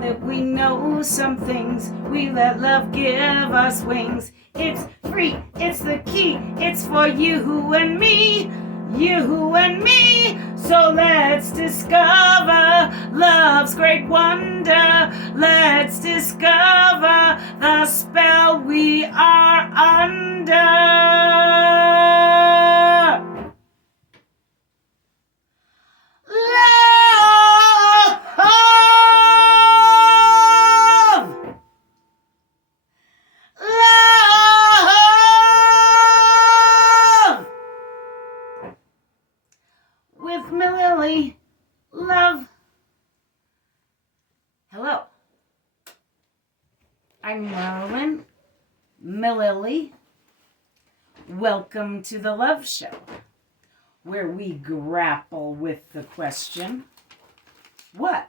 that we know some things, we let love give us wings. It's free, it's the key, it's for you and me, you and me. So let's discover love's great wonder. Let's discover the spell we are under. With Mililli, love. Hello, I'm Merlin, Mililli. Welcome to the Love Show, where we grapple with the question, what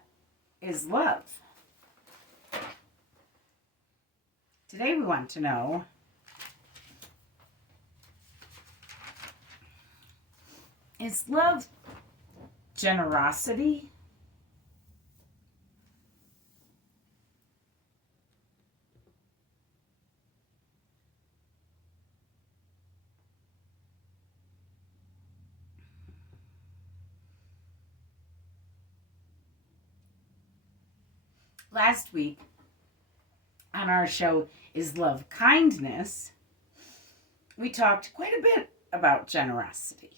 is love? Today we want to know, is love generosity? Last week on our show, Is Love Kindness? We talked quite a bit about generosity.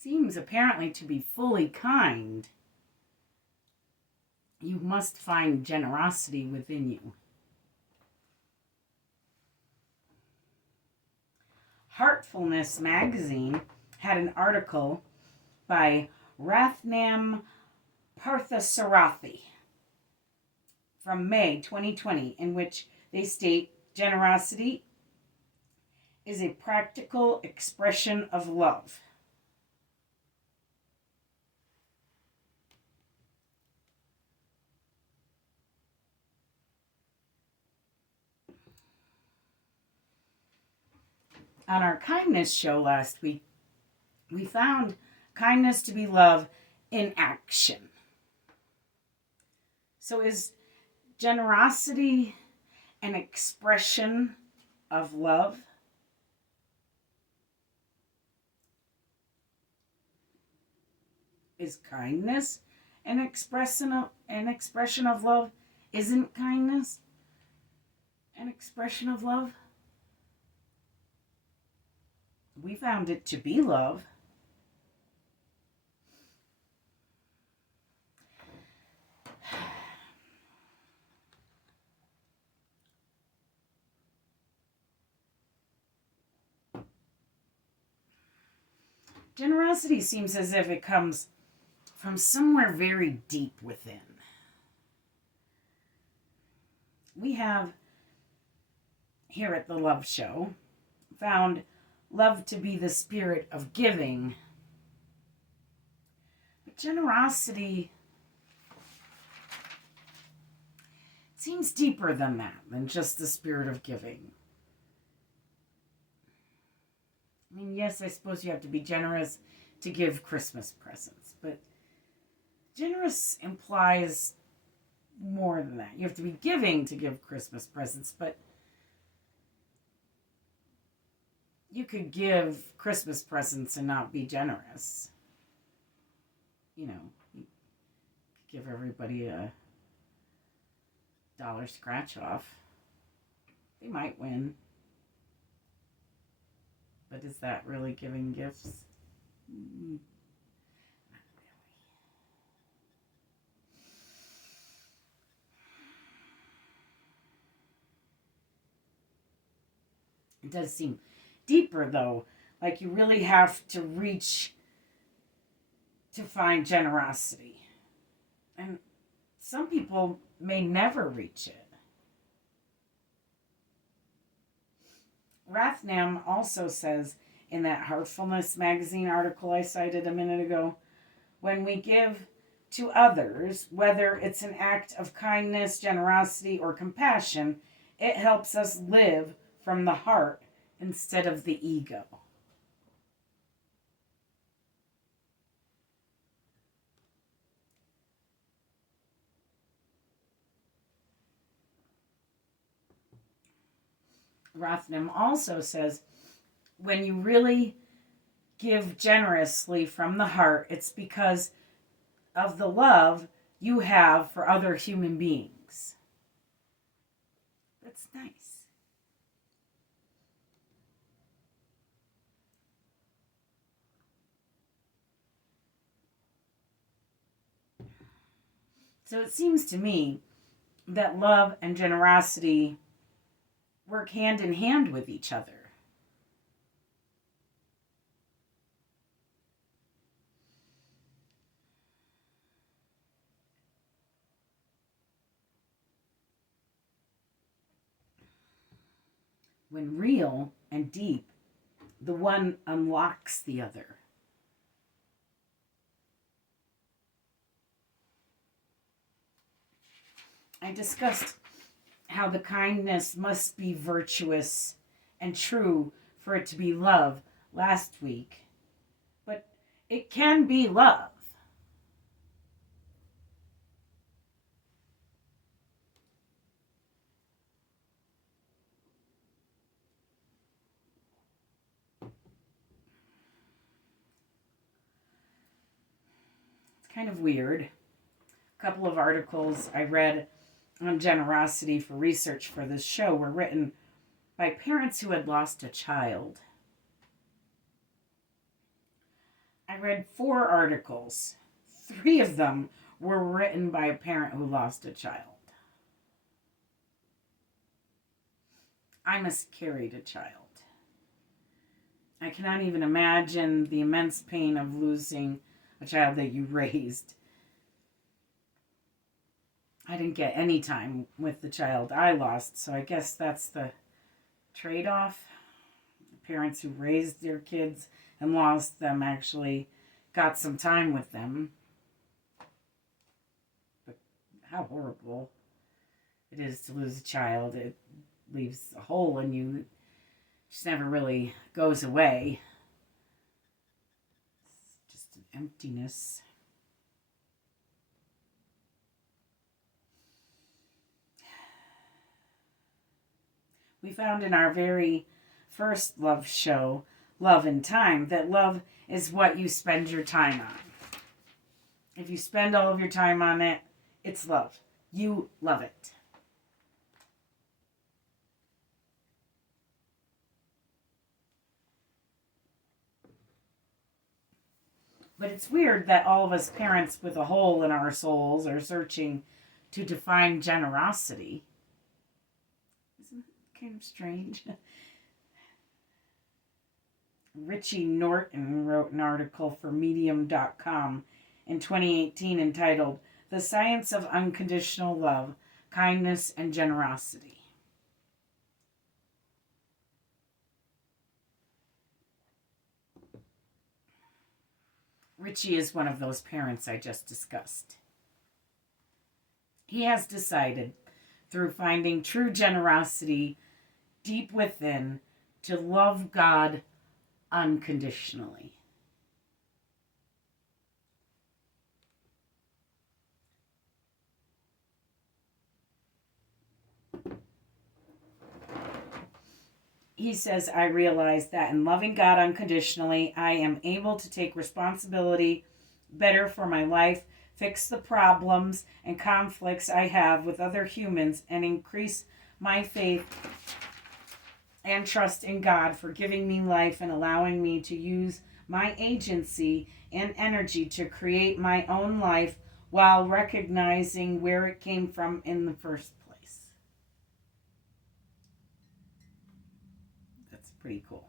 Seems apparently to be fully kind, you must find generosity within you. Heartfulness magazine had an article by Rathnam Parthasarathi from May 2020 in which they state generosity is a practical expression of love. On our kindness show last week, we found kindness to be love in action. So is generosity an expression of love? Is kindness an expression of love? Isn't kindness an expression of love? We found it to be love. Generosity seems as if it comes from somewhere very deep within. We have, here at the Love Show, found love to be the spirit of giving. But generosity seems deeper than that, than just the spirit of giving. I mean, yes, I suppose you have to be generous to give Christmas presents, but generous implies more than that. You have to be giving to give Christmas presents, but you could give Christmas presents and not be generous. You know, you could give everybody a $1 scratch off. They might win. But is that really giving gifts? Not really. It does seem deeper, though. Like you really have to reach to find generosity. And some people may never reach it. Rathnam also says in that Heartfulness magazine article I cited a minute ago, when we give to others, whether it's an act of kindness, generosity, or compassion, it helps us live from the heart instead of the ego. Rothnam also says, when you really give generously from the heart, it's because of the love you have for other human beings. That's nice. So it seems to me that love and generosity work hand in hand with each other. When real and deep, the one unlocks the other. I discussed how the kindness must be virtuous and true for it to be love last week. But it can be love. It's kind of weird. A couple of articles I read on generosity for research for this show were written by parents who had lost a child. I read 4 articles. 3 of them were written by a parent who lost a child. I miscarried a child. I cannot even imagine the immense pain of losing a child that you raised. I didn't get any time with the child I lost, so I guess that's the trade-off. Parents who raised their kids and lost them actually got some time with them. But how horrible it is to lose a child. It leaves a hole in you. It just never really goes away. It's just an emptiness. We found in our very first love show, Love and Time, that love is what you spend your time on. If you spend all of your time on it, it's love. You love it. But it's weird that all of us parents with a hole in our souls are searching to define generosity. Isn't it kind of strange? Richie Norton wrote an article for Medium.com in 2018 entitled The Science of Unconditional Love, Kindness, and Generosity. Richie is one of those parents I just discussed. He has decided, through finding true generosity deep within, to love God unconditionally. He says, I realize that in loving God unconditionally, I am able to take responsibility better for my life, fix the problems and conflicts I have with other humans, and increase my faith and trust in God for giving me life and allowing me to use my agency and energy to create my own life while recognizing where it came from in the first place. That's pretty cool.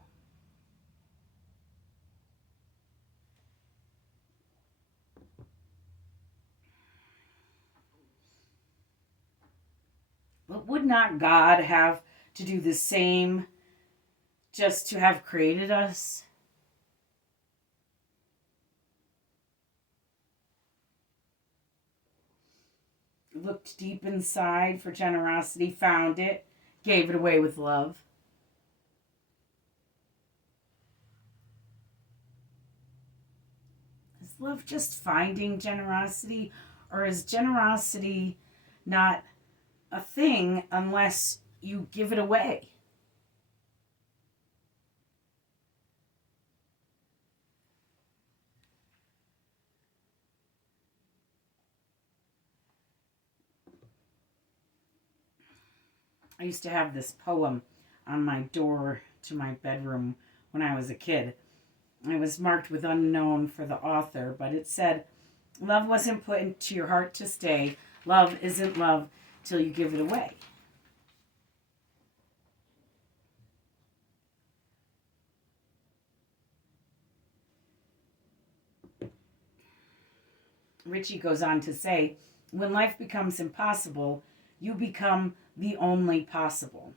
But would not God have to do the same just to have created us? Looked deep inside for generosity, found it, gave it away with love. Is love just finding generosity, or is generosity not a thing unless you give it away? I used to have this poem on my door to my bedroom when I was a kid. It was marked with unknown for the author, but it said, "Love wasn't put into your heart to stay. Love isn't love till you give it away." Richie goes on to say, "When life becomes impossible, you become the only possible."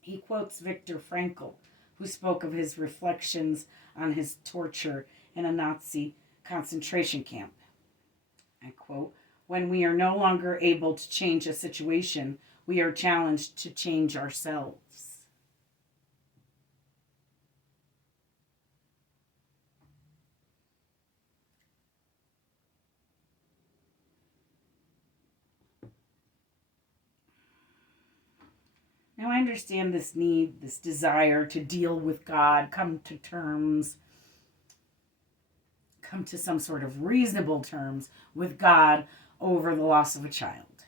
He quotes Viktor Frankl, who spoke of his reflections on his torture in a Nazi concentration camp. I quote, "When we are no longer able to change a situation, we are challenged to change ourselves." Now, I understand this need, this desire to deal with God, come to terms, come to some sort of reasonable terms with God over the loss of a child.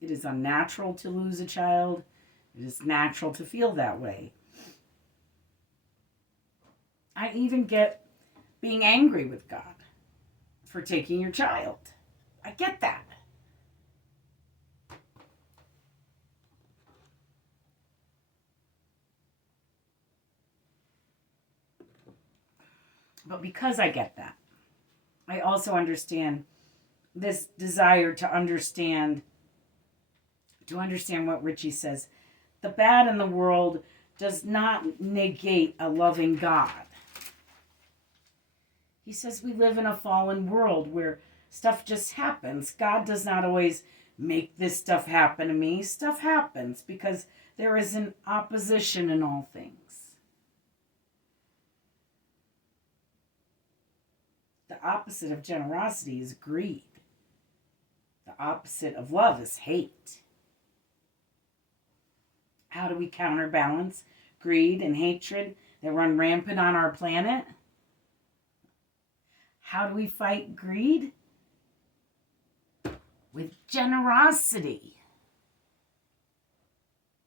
It is unnatural to lose a child. It is natural to feel that way. I even get being angry with God for taking your child. I get that. But because I get that, I also understand this desire to understand what Richie says. The bad in the world does not negate a loving God. He says we live in a fallen world where stuff just happens. God does not always make this stuff happen to me. Stuff happens because there is an opposition in all things. The opposite of generosity is greed. The opposite of love is hate. How do we counterbalance greed and hatred that run rampant on our planet? How do we fight greed? With generosity.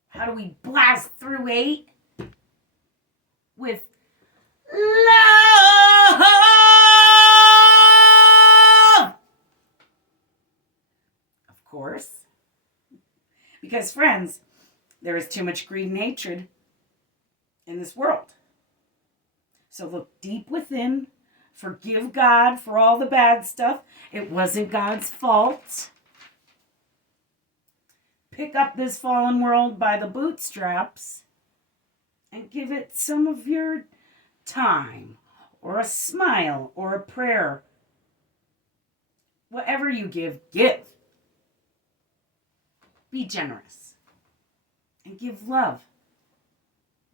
How do we blast through hate? With love. Of course. Because, friends, there is too much greed and hatred in this world. So look deep within. Forgive God for all the bad stuff. It wasn't God's fault. Pick up this fallen world by the bootstraps and give it some of your time, or a smile, or a prayer. Whatever you give, give. Be generous. And give love.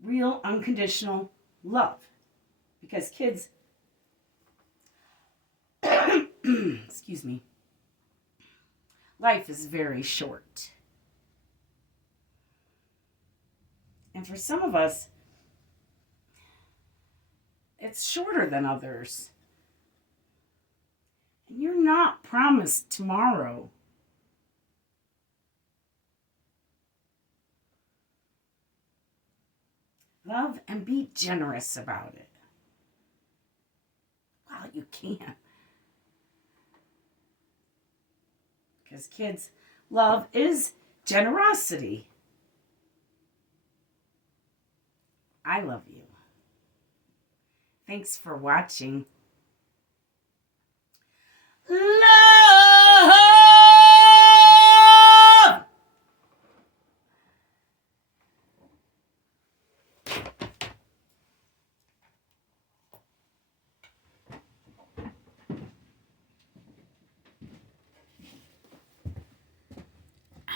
Real, unconditional love. Because kids, excuse me, life is very short. And for some of us, it's shorter than others. And you're not promised tomorrow. Love and be generous about it. While you can. Because kids, love is generosity. I love you. Thanks for watching. Love!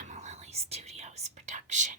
Mililli Studios production.